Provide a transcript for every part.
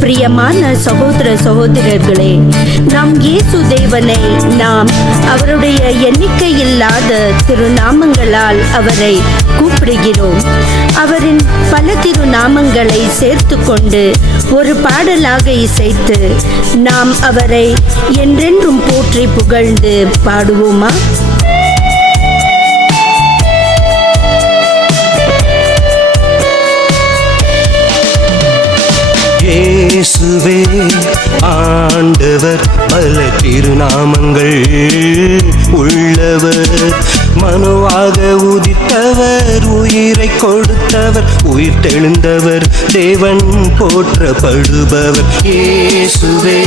பிரியமான சகோதர சகோதரர்களே, நாம் இயேசு தேவனை நாம் அவருடைய எண்ணிக்கையில்லாத திருநாமங்களால் அவரை கூப்பிடுகிறோம். அவரின் பல திருநாமங்களை சேர்த்து கொண்டு ஒரு பாடலாக இசைத்து நாம் அவரை என்றென்றும் போற்றி புகழ்ந்து பாடுவோமா? இயேசுவே ஆண்டவர், பல திருநாமங்கள் உள்ளவர். மனுவாக உதித்தவர், உயிரை கொடுத்தவர், உயிர் தெழுந்தவர், தேவன் போற்றப்படுபவர். இயேசுவே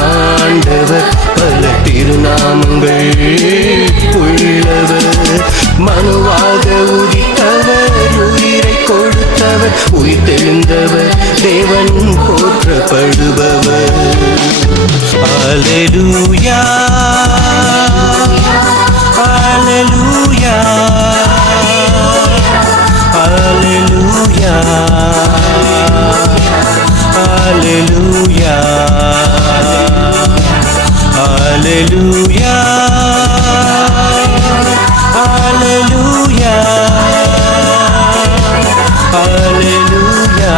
ஆண்டவர், பல திருநாமங்கள் உள்ளவர். மனுவாக உதித்தவர், உயிரை கொடுத்தவர், உயிர் தெழுந்தவர், தேவன் போற்றப்படுபவர். அல்லேலூயா, அல்லேலூயா, அல்லேலூயா, அல்லேலூயா, அல்லேலூயா, அல்லேலூயா, அல்லேலூயா,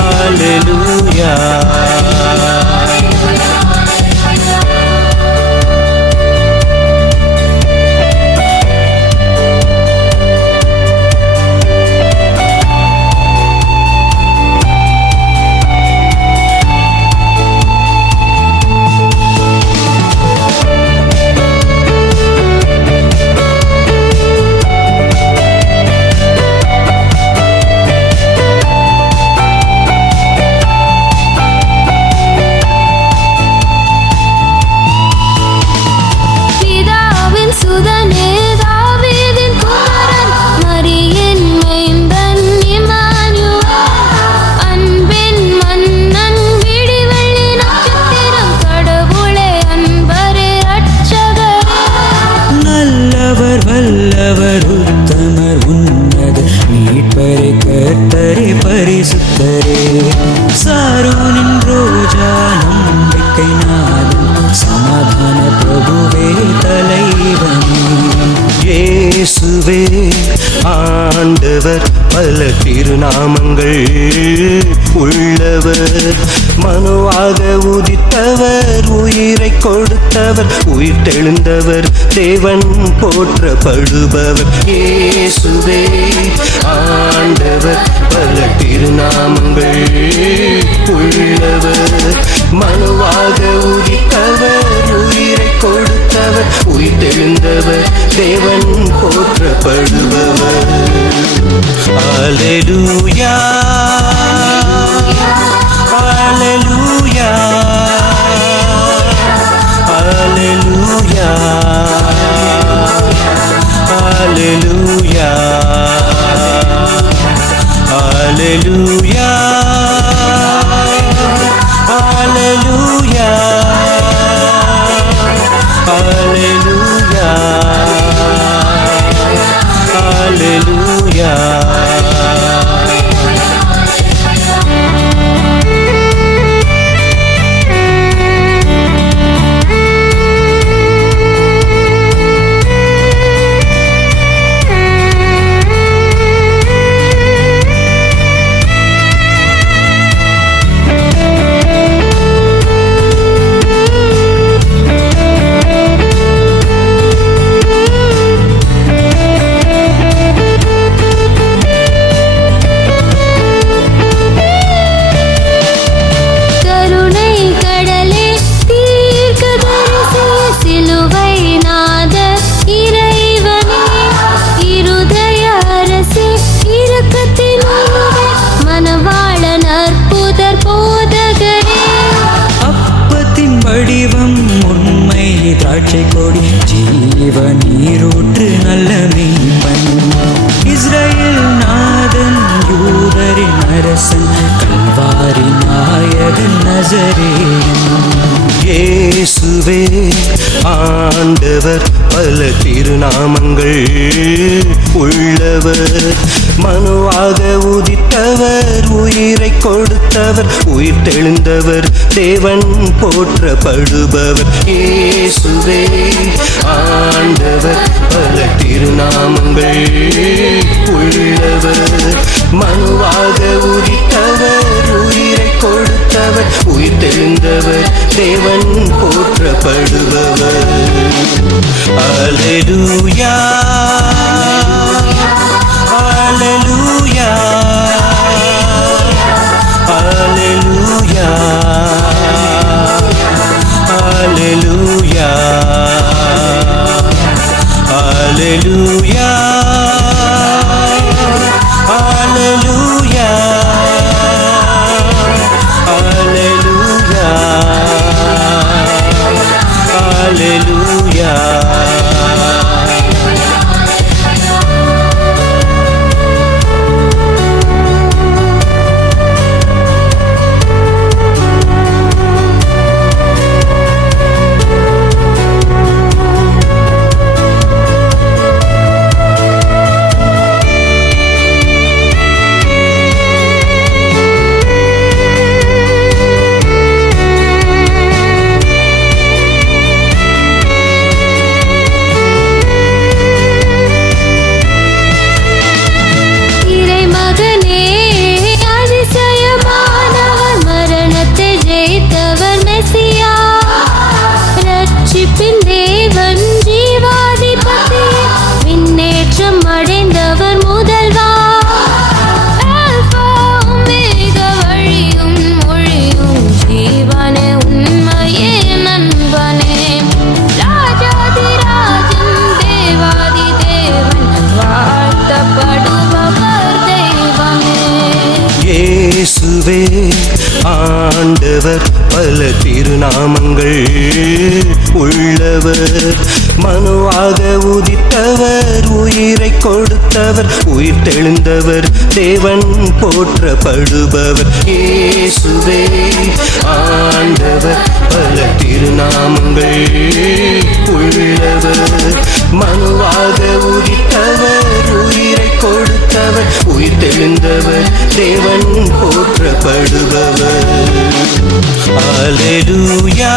அல்லேலூயா. வல்லவர் உத்தமர் உன்னத மீட்பரே கர்த்தரே பரிசுத்தரே. சாரோனின் ரோஜா நம்பிக்கை நாதன், சமாதான பிரபுவே தலைவனே. இயேசுவே ஆண்டவர், பல திருநாமங்கள் உள்ளவர். மனுவாக உதித்தவர், உயிரை கொடுத்தவர், உயிர் தெழுந்தவர், தேவன் போற்றப்படுபவர். இயேசுவே ஆண்டவர், பல திருநாமங்கள் உள்ளவர். மனுவாக உதித்தவர், உயிரை கொடுத்தவர், உயிர் தெழுந்தவர், தேவன் போற்றப்படுபவர். அல்லேலூயா, அல்லேலூயா, அல்லேலூயா, அல்லேலூயா, அல்லேலூயா, அல்லேலூயா, அல்லேலூயா, அல்லேலூயா. திராட்சை கொடி ஜீவ நீரூற்று நல்ல மீட்பன். இஸ்ரவேல் நாதன், யூதரின் அரசன், கல்வாரி நாயகன் நசரேயன். இயேசுவே ஆண்டவர் பல திருநாமங்கள் உள்ளவர். மனுவாக உதித்தவர், உயிரை கொடுத்தவர், உயிர் தெழுந்தவர், தேவன் போற்றப்படுபவர் இயேசுவே. ஆண்டவர் பல திருநாமங்கள் உள்ளவர். மனுவாக உதித்தவர், உயிரை கொடுத்தவர், உயிர் தெழுந்தவர், தேவன் போற்றப்படுபவர். அல்லேலூயா, அல்லேலூயா, அல்லேலூயா, அல்லேலூயா, அல்லேலூயா, அல்லேலூயா, அல்லேலூயா, அல்லேலூயா. இயேசுவே. ஆண்டவர் பல திருநாமங்கள் உள்ளவர். மனுவாக உதித்தவர், உயிரை கொடுத்தவர், உயிர் தெழுந்தவர், தேவன் போற்றப்படுபவர் இயேசுவே. ஆண்டவர் பல திருநாமங்கள் உள்ளவர். மனுவாக உதித்தவர், உயிரை கொடுத்தவர், உயிர் தெழுந்தவர், தேவன் போற்றப்படுபவர். அல்லேலூயா.